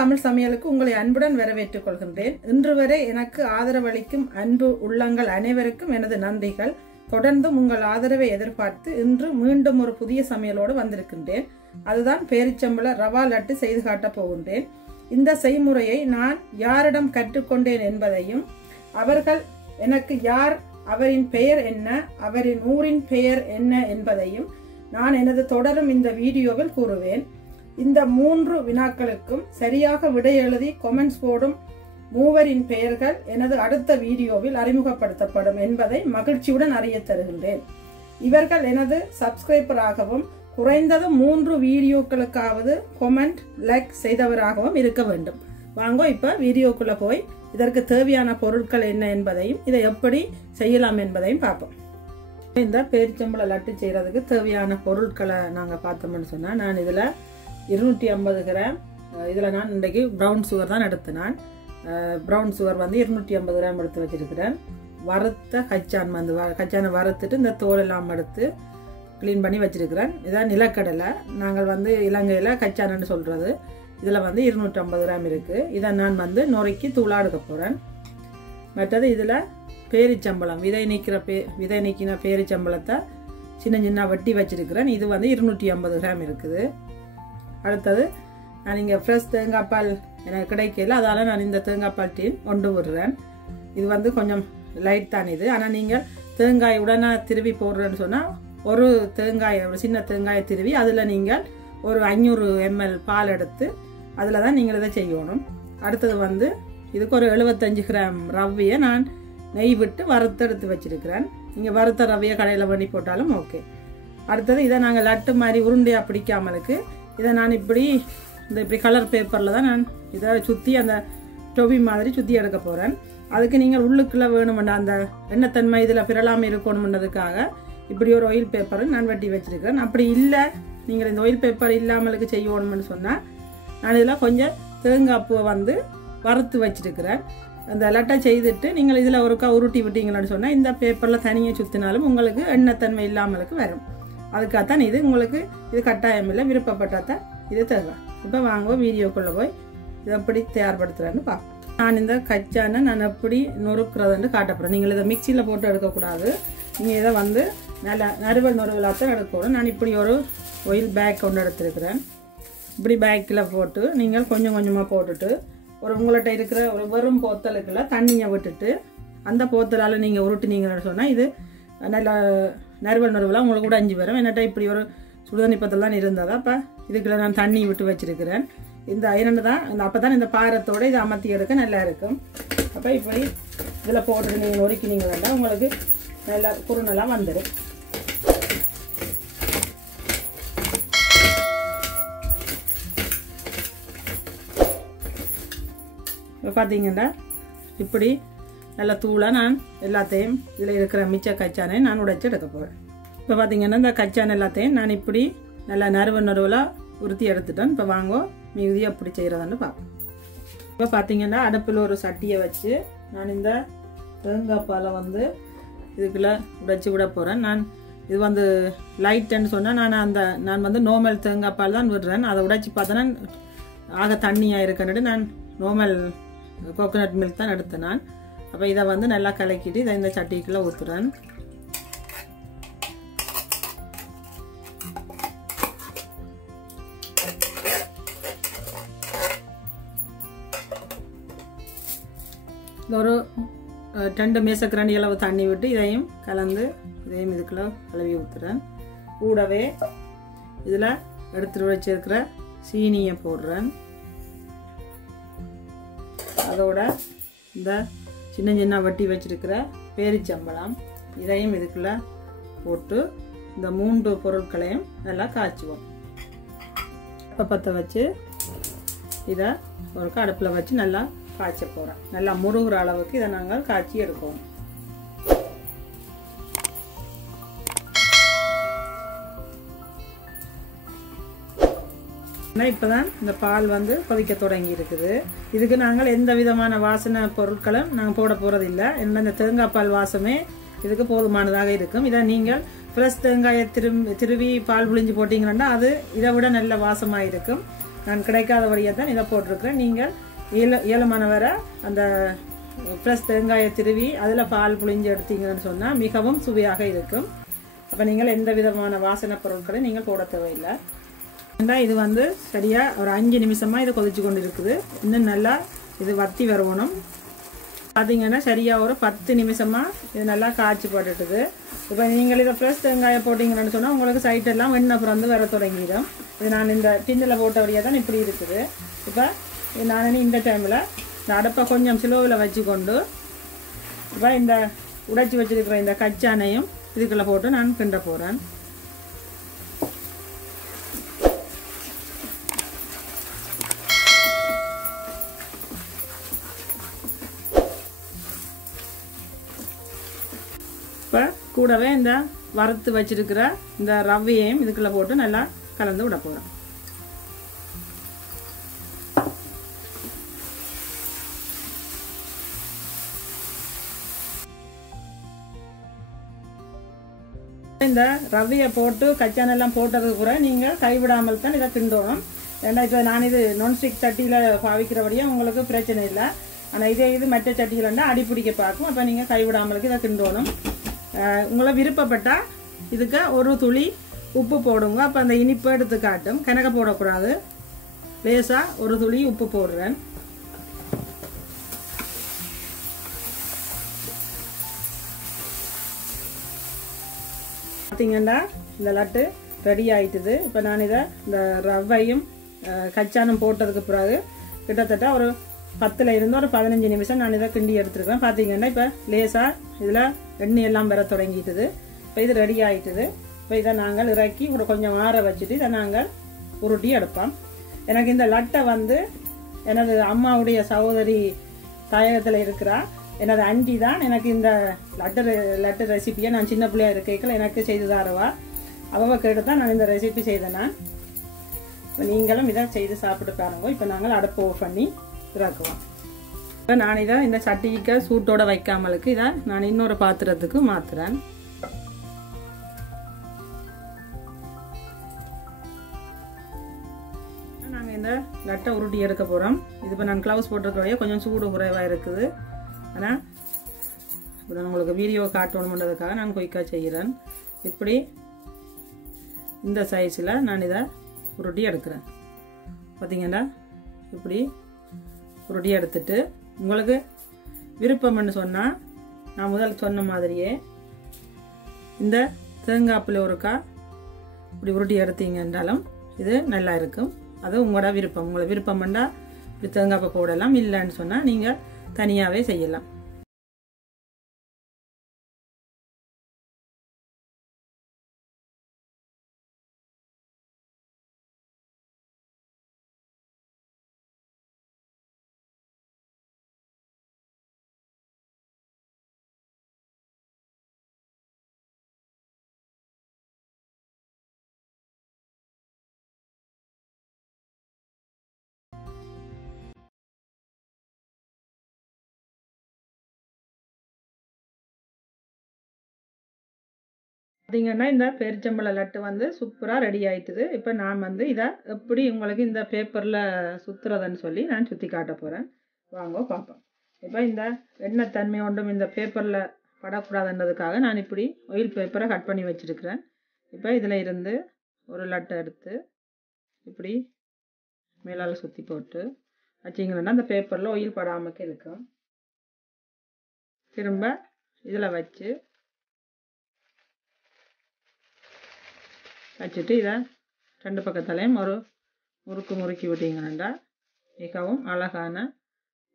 தமிழ் சமையலுக்கு உங்களை அன்புடன் வரவேற்றுக் கொள்கின்றேன். இன்று வரை எனக்கு ஆதரவளிக்கும் அன்பு உள்ளங்கள் அனைவருக்கும் எனது நன்றிகள். தொடர்ந்தும் உங்கள் ஆதரவை எதிர்பார்த்து இன்று மீண்டும் ஒரு புதிய சமையலோடு வந்திருக்கின்றேன். அதுதான் பேரிச்சம்பழ ரவா லட்டு செய்து காட்டப் போகின்றேன். இந்த செய்முறையை நான் யாரிடம் கற்றுக்கொண்டேன் என்பதையும், அவர்கள் எனக்கு யார், அவரின் பெயர் என்ன, அவரின் ஊரின் பெயர் என்ன என்பதையும் நான் எனது தொடரும் இந்த வீடியோவில் கூறுவேன். இந்த 3 வினாக்களுக்கும் சரியாக விடை எழுதி கொமெண்ட்ஸ் போடும் மூவரின் பெயர்கள் எனது அடுத்த வீடியோவில் அறிமுகப்படுத்தப்படும் என்பதை மகிழ்ச்சியுடன் அறிய தருகின்றேன். இவர்கள் எனது சப்ஸ்கிரைபராகவும் குறைந்தது 3 வீடியோக்களுக்காவது கொமெண்ட் லைக் செய்தவராகவும் இருக்க வேண்டும். வாங்க இப்ப வீடியோக்குள்ள போய் இதற்கு தேவையான பொருட்கள் என்ன என்பதையும் இதை எப்படி செய்யலாம் என்பதையும் பார்ப்போம். இந்த பேரிச்சம்பழ லட்டு செய்யறதுக்கு தேவையான பொருட்களை நாங்க பார்த்தோம்னு சொன்னா, நான் இதுல 250 கிராம், இதுல நான் இன்றைக்கு ப்ரௌன் சுகர் தான் எடுத்தேன். ப்ரௌன் சுகர் வந்து 250 கிராம் எடுத்து வச்சிருக்கிறேன். வறுத்த கச்சான் வந்து கச்சானை வறுத்துட்டு இந்த தோல் எல்லாம் எடுத்து கிளீன் பண்ணி வச்சிருக்கிறேன். இதான் நிலக்கடலை, நாங்கள் வந்து இலங்கையில கச்சான்னு சொல்றது. இதுல வந்து 250 கிராம் இருக்கு. இதை நான் வந்து நொறுக்கி தூளா எடுக்க போறேன். மற்றது இதுல பேரிச்சம்பழம், விதை நீக்கின பேரிச்சம்பழத்தை சின்ன சின்ன வெட்டி வச்சிருக்கிறேன். இது வந்து 250 கிராம் இருக்குது. அடுத்தது நான் இங்கே ஃப்ரெஷ் தேங்காய் பால் எனக்கு கிடைக்கல, அதால் நான் இந்த தேங்காய் பால் டீன் கொண்டு விடுறேன். இது வந்து கொஞ்சம் லைட் தான் இது. ஆனால் நீங்கள் தேங்காய் உடனே திருவி போடுறேன்னு சொன்னால், ஒரு சின்ன தேங்காயை திருவி அதில் நீங்கள் ஒரு 500 ml பால் எடுத்து அதில் தான் நீங்கள் இதை செய்யணும். அடுத்தது வந்து இதுக்கு ஒரு 75 கிராம் ரவையை நான் நெய் விட்டு வறுத்தெடுத்து வச்சிருக்கிறேன். நீங்கள் வறுத்த ரவையை கடையில் பண்ணி போட்டாலும் ஓகே. அடுத்தது இதை நாங்கள் லட்டு மாதிரி உருண்டையாக பிடிக்காமலுக்கு இதை நான் இப்படி கலர் பேப்பரில் தான் நான் இதை சுற்றி அந்த டொபி மாதிரி சுற்றி எடுக்க போகிறேன். அதுக்கு நீங்கள் உள்ளுக்குள்ளே வேணுமெண்டா அந்த எண்ணெய்த்தன்மை இதில் பிறலாமல் இருக்கணும்ன்றதுக்காக இப்படி ஒரு ஆயில் பேப்பரும் நான் வெட்டி வச்சிருக்கிறேன். அப்படி இல்லை, நீங்கள் இந்த ஆயில் பேப்பர் இல்லாமலுக்கு செய்யணும்னு சொன்னால், நான் இதில் கொஞ்சம் தேங்காய் பூவை வந்து வறுத்து வச்சிருக்கிறேன். அந்த லட்டை செய்துட்டு நீங்கள் இதில் ஒருக்கா உருட்டி விட்டீங்கன்னு சொன்னால், இந்த பேப்பரில் தனியாக சுற்றினாலும் உங்களுக்கு எண்ணெய்த்தன்மை இல்லாமலுக்கு வரும். அதுக்காகத்தான் இது உங்களுக்கு இது கட்டாயம் இல்லை, விருப்பப்பட்டாதான் இது தேவை. இப்போ வாங்க வீடியோக்குள்ளே போய் இதை எப்படி தயார்படுத்துறேன்னு பார்ப்போம். நான் இந்த கச்சானை நான் எப்படி நொறுக்கிறதுன்னு காட்டப்படுறேன். நீங்கள் இதை மிக்சியில் போட்டு எடுக்கக்கூடாது. நீங்கள் இதை வந்து நல்லா நறுவலாத்தான் எடுக்கணும். நான் இப்படி ஒரு ஆயில் பேக் கொண்டு எடுத்துருக்கிறேன். இப்படி பேக்கில் போட்டு நீங்கள் கொஞ்சம் கொஞ்சமாக போட்டுட்டு உங்கள்கிட்ட இருக்கிற ஒரு வெறும் போத்தலுக்குள்ள தண்ணியை விட்டுட்டு அந்த போத்தலால் நீங்கள் உருட்டுனீங்கன்னு சொன்னால் இது நல்லா நறுவலாக உங்களுக்கு கூட 5 வரும். என்னட்ட இப்படி ஒரு சுடுதண்ணி பத்தல் தான் இருந்ததா. அப்போ இதுக்குள்ள நான் தண்ணி விட்டு வச்சிருக்கிறேன். இந்த ஐரண்டு தான் அப்போ தான் இந்த பாரத்தோடு இதை அமர்த்தி எடுக்க நல்லா இருக்கும். அப்போ இப்படி இதில் போட்டு நீங்கள் நொறுக்கினீங்க வேண்டாம், உங்களுக்கு நல்லா குறுநெல்லாம் வந்துடும். இப்போ பார்த்தீங்கன்னா இப்படி நல்ல தூளாக நான் எல்லாத்தையும் இதில் இருக்கிற மிச்ச கச்சானை நான் உடைச்சி எடுக்க போகிறேன். இப்போ பார்த்தீங்கன்னா இந்த கச்சான் எல்லாத்தையும் நான் இப்படி நல்லா நறுவலாக உருத்தி எடுத்துட்டேன். இப்போ வாங்க மீதி எப்படி செய்கிறதுன்னு பார்ப்போம். இப்போ பார்த்தீங்கன்னா அடுப்பில் ஒரு சட்டியை வச்சு நான் இந்த தேங்காய் பாலை வந்து இதுக்குள்ளே உடைச்சி விட போகிறேன். நான் இது வந்து லைட்டுன்னு சொன்னால் நான் வந்து நார்மல் தேங்காய் பால் தான் விடுறேன். அதை உடைச்சி பார்த்தோன்னா ஆக தண்ணியாக இருக்கன்னுட்டு நான் நார்மல் கோகோனட் மில்க் தான் எடுத்தேன் நான். அப்போ இதை வந்து நல்லா கலக்கிட்டு இதை இந்த சட்டிக்குள்ளே ஊற்றுறேன். ஒரு 2 மேசக்கரண்டி அளவு தண்ணி விட்டு இதையும் கலந்து இதையும் இதுக்குள்ள கலவி ஊற்றுறேன். கூடவே இதில் எடுத்து வச்சிருக்கிற சீனியை போடுறேன். அதோட இந்த சின்ன சின்ன வட்டி வச்சிருக்கிற பேரிச்சம்பழம் இதையும் இதுக்குள்ள போட்டு இந்த 3 பொருட்களையும் நல்லா காய்ச்சுவோம். பற்ற வச்சு இதை ஒரு அடுப்பில் வச்சு நல்லா காய்ச்ச போகிறேன். நல்லா முருகிற அளவுக்கு இதை நாங்கள் காய்ச்சி எடுக்கணும். இப்பதான் இந்த பால் வந்து கொதிக்க தொடங்கி இருக்குது. இதுக்கு நாங்கள் எந்த விதமான வாசனை பொருட்களும் நாங்கள் போட போறது இல்லை. இந்த தேங்காய் பால் வாசமே இதுக்கு போதுமானதாக இருக்கும். இதை நீங்கள் ஃப்ரெஷ் தேங்காயை திருவி பால் புளிஞ்சு போட்டீங்கன்னா அது இதை விட நல்ல வாசமாக இருக்கும். நான் கிடைக்காத வழியாக தான் இதை போட்டிருக்கிறேன். நீங்கள் ஏலமான வர அந்த ஃப்ரெஷ் தேங்காயை திருவி அதில் பால் புளிஞ்சு எடுத்தீங்கன்னு சொன்னால் மிகவும் சுவையாக இருக்கும். அப்போ நீங்கள் எந்த விதமான வாசனை பொருட்களை நீங்கள் போட தேவையில்லை. இது வந்து சரியாக ஒரு 5 நிமிஷமாக இது கொதிச்சு கொண்டு இருக்குது. இன்னும் நல்லா இது வத்தி வரணும். பார்த்தீங்கன்னா சரியாக ஒரு 10 நிமிஷமாக இது நல்லா காய்ச்சி போட்டுட்டுது. இப்போ நீங்கள் இதை ஃப்ரெஷ் தேங்காயை போட்டிங்கன்னு சொன்னால் உங்களுக்கு சைட்டெல்லாம் வெண்ணெய் பிறந்து வர தொடங்கிடும். இது நான் இந்த டின்னில் போட்டபடியாக தான் இப்படி இருக்குது. இப்போ நான் இந்த டைமில் இந்த அடுப்பை கொஞ்சம் ஸ்லோவில் வச்சுக்கொண்டு இப்போ இந்த உடைச்சி வச்சுருக்கிற இந்த கச்சானையும் இதுக்குள்ளே போட்டு நான் கிண்ட போகிறேன். இப்போ கூடவே இந்த வறுத்து வச்சிருக்கிற இந்த ரவையையும் இதுக்குள்ளே போட்டு நல்லா கலந்து விட போகிறேன். இந்த ரவையை போட்டு கச்சானெல்லாம் போட்டதுக்கு கூட நீங்கள் கைவிடாமல் தான் இதை கிண்டணும். ஏன்னா இப்போ நான் இது நான்ஸ்டிக் சட்டியில் பாவிக்கிறபடியாக உங்களுக்கு பிரச்சனை இல்லை. ஆனால் இது மற்ற சட்டியிலன்னா அடிப்பிடிக்க பார்க்கும். அப்போ நீங்கள் கைவிடாமலுக்கு இதை கிண்டணும். உங்களை விருப்பப்பட்டால் இதுக்கு ஒரு துளி உப்பு போடுங்க. அப்போ அந்த இனிப்பு எடுத்து காட்டும். கணக்க போடக்கூடாது. லேசாக ஒரு துளி உப்பு போடுறேன். பார்த்தீங்கன்னா இந்த லட்டு ரெடி ஆயிட்டுது. இப்போ நான் இதை இந்த ரவையும் கச்சானும் போட்டதுக்கு பிறகு கிட்டத்தட்ட ஒரு 10ல் இருந்து ஒரு 15 நிமிஷம் நான் இதை கிண்டி எடுத்துருக்கேன். பார்த்தீங்கன்னா இப்போ லேசாக இதில் எண்ணெய் எல்லாம் வர தொடங்கிட்டுது. இப்போ இது ரெடி ஆயிட்டுது. இப்போ இதை நாங்கள் இறக்கி ஒரு கொஞ்சம் ஆற வச்சுட்டு இதை நாங்கள் உருட்டி எடுப்போம். எனக்கு இந்த லட்டை வந்து எனது அம்மாவுடைய சகோதரி தாயகத்தில் இருக்கிறா எனது அண்டி தான் எனக்கு இந்த லட்டு ரெசிபியை நான் சின்ன பிள்ளையா இருக்கைகள் எனக்கு செய்து தரவா. அவ கேட்டு தான் நான் இந்த ரெசிபி செய்தேன். நான் இப்போ நீங்களும் இதை செய்து சாப்பிட்டு பாருங்க. இப்போ நாங்கள் அடுப்பு ஆஃப் பண்ணி இறக்குவோம். இப்போ நான் இதை இந்த சட்டிக்கு சூட்டோட வைக்காமலுக்கு இதை நான் இன்னொரு பாத்திரத்துக்கு மாத்துறேன். நாங்கள் இந்த லட்டை உருட்டி எடுக்க போகிறோம். இது இப்போ நான் க்ளவுஸ் போட்டிருக்கிறதையே கொஞ்சம் சூடு குறைவாக இருக்குது. ஆனால் இப்போ நான் உங்களுக்கு வீடியோ காட்டணுன்றதுக்காக நான் குயிக்காக செய்கிறேன். இப்படி இந்த சைஸில் நான் இதை உருட்டி எடுக்கிறேன். பார்த்தீங்கன்னா இப்படி உருட்டி எடுத்துட்டு உங்களுக்கு விருப்பம்னு சொன்னால் நான் முதல் சொன்ன மாதிரியே இந்த தேங்காய்ப்பில் ஒருக்கா இப்படி உருட்டி எடுத்தீங்கன்றாலும் இது நல்லா இருக்கும். அது உங்களோட விருப்பம். உங்களை விருப்பம்னா இப்படி தேங்காய் போடலாம். இல்லைன்னு சொன்னால் நீங்கள் தனியாகவே செய்யலாம். பார்த்தீங்கன்னா இந்த பேரிச்சம்பழ லட்டு வந்து சூப்பராக ரெடி ஆயிட்டுது. இப்போ நான் வந்து இதை எப்படி உங்களுக்கு இந்த பேப்பரில் சுற்றுறதுன்னு சொல்லி நான் சுற்றி காட்ட போகிறேன். வாங்க பார்ப்போம். இப்போ இந்த எண்ணெய் தன்மை ஒன்றும் இந்த பேப்பரில் படக்கூடாதுன்றதுக்காக நான் இப்படி ஆயில் பேப்பரை கட் பண்ணி வச்சுருக்கிறேன். இப்போ இதில் இருந்து ஒரு லட்டை எடுத்து இப்படி மேலால் சுற்றி போட்டு வச்சிங்கன்னா அந்த பேப்பரில் ஆயில் படாமக்கு இருக்கும். திரும்ப இதில் வச்சுட்டு இதை 2 பக்கத்துலேயும் ஒரு முறுக்கி விட்டீங்கன்னா மிகவும் அழகான,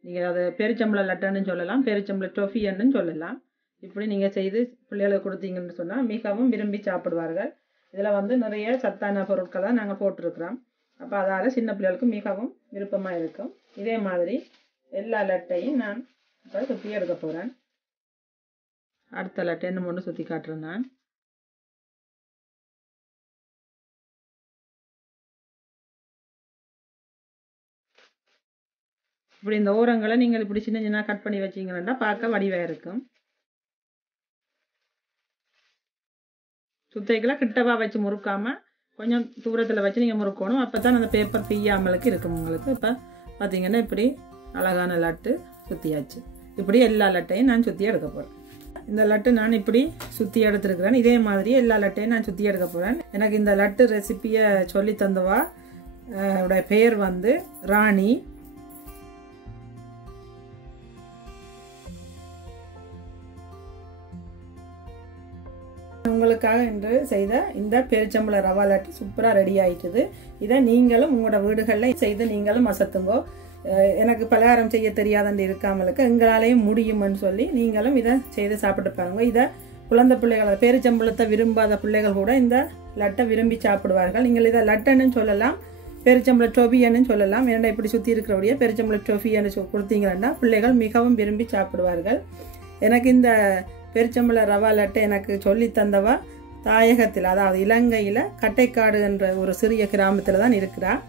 நீங்கள் அதை பேரிச்சம்பழ லட்டுன்னு சொல்லலாம், பேரிச்சம்பழ டொஃபின்னு சொல்லலாம். இப்படி நீங்கள் செய்து பிள்ளைகளுக்கு கொடுத்தீங்கன்னு சொன்னால் மிகவும் விரும்பி சாப்பிடுவார்கள். இதில் வந்து நிறைய சத்தான பொருட்களை நாங்கள் போட்டிருக்கிறோம். அப்போ அதால் சின்ன பிள்ளைகளுக்கு மிகவும் விருப்பமாக இருக்கும். இதே மாதிரி எல்லா லட்டையும் நான் இப்போ சுற்றி எடுக்க போகிறேன். அடுத்த லட்டை என்ன ஒன்று சுற்றி காட்டுறேன். நான் இப்படி இந்த ஓரங்களை நீங்கள் இப்படி சின்ன சின்ன கட் பண்ணி வச்சிங்கன்னா பார்க்க வடிவாக இருக்கும். சுத்தைக்கெல்லாம் கிட்டவா வச்சு முறுக்காமல் கொஞ்சம் தூரத்தில் வச்சு நீங்கள் முறுக்கணும். அப்போ தான் அந்த பேப்பர் பிய்யாமலுக்கு இருக்கும் உங்களுக்கு. இப்போ பார்த்தீங்கன்னா இப்படி அழகான லட்டு சுற்றியாச்சு. இப்படி எல்லா லட்டையும் நான் சுற்றி எடுக்க போகிறேன். இந்த லட்டு நான் இப்படி சுற்றி எடுத்துருக்கிறேன். இதே மாதிரி எல்லா லட்டையும் நான் சுற்றி எடுக்க போகிறேன். எனக்கு இந்த லட்டு ரெசிப்பியை சொல்லி தந்தவா உடைய பெயர் வந்து ராணி. உங்களுக்காக இன்று செய்த இந்த பேரிச்சம்பழ ரவா லட்டு சூப்பராக ரெடி ஆயிட்டுது. இதை நீங்களும் உங்களோட வீடுகளில் செய்து நீங்களும் அசத்துங்கோ. எனக்கு பலகாரம் செய்ய தெரியாதண்டு இருக்காமலுக்கு எங்களாலேயும் முடியும்னு சொல்லி நீங்களும் இதை செய்து சாப்பிட்டு பாருங்க. இதை குழந்தை பிள்ளைகள் பேரிச்சம்பழத்தை விரும்பாத பிள்ளைகள் கூட இந்த லட்டை விரும்பி சாப்பிடுவார்கள். நீங்கள் இதை லட்டுன்னு சொல்லலாம், பேரிச்சம்பழ டொஃபின்னு சொல்லலாம். ஏன்னா இப்படி சுற்றி இருக்கிறபடியே பேரிச்சம்பழ டொஃபின்னு கொடுத்தீங்கன்னா பிள்ளைகள் மிகவும் விரும்பி சாப்பிடுவார்கள். எனக்கு இந்த பேரிச்சம்பழ ரவா லட்டை எனக்கு சொல்லி தந்தவா தாயகத்தில், அதாவது இலங்கையில் கட்டைக்காடு என்ற ஒரு சிறிய கிராமத்தில் தான் இருக்கிறார்.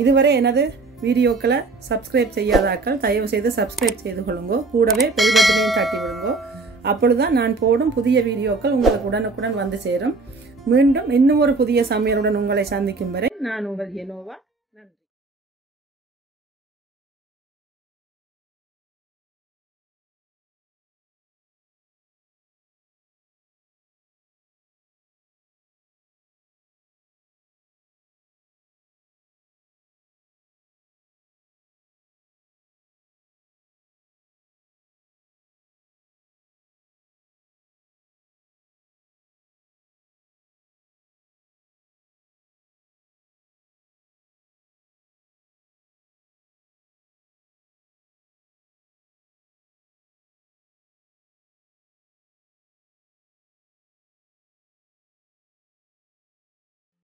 இதுவரை எனது வீடியோக்களை சப்ஸ்கிரைப் செய்யாதாக்கள் தயவு செய்து சப்ஸ்கிரைப் செய்து கொள்ளுங்கோ. கூடவே பெல் பட்டனையும் தட்டி விடுங்கோ. அப்பொழுதுதான் நான் போடும் புதிய வீடியோக்கள் உங்களுக்கு உடனுக்குடன் வந்து சேரும். மீண்டும் இன்னும் ஒரு புதிய சமையலுடன் உங்களை சந்திக்கும் வரை நான் உங்கள் ஹெனோவா.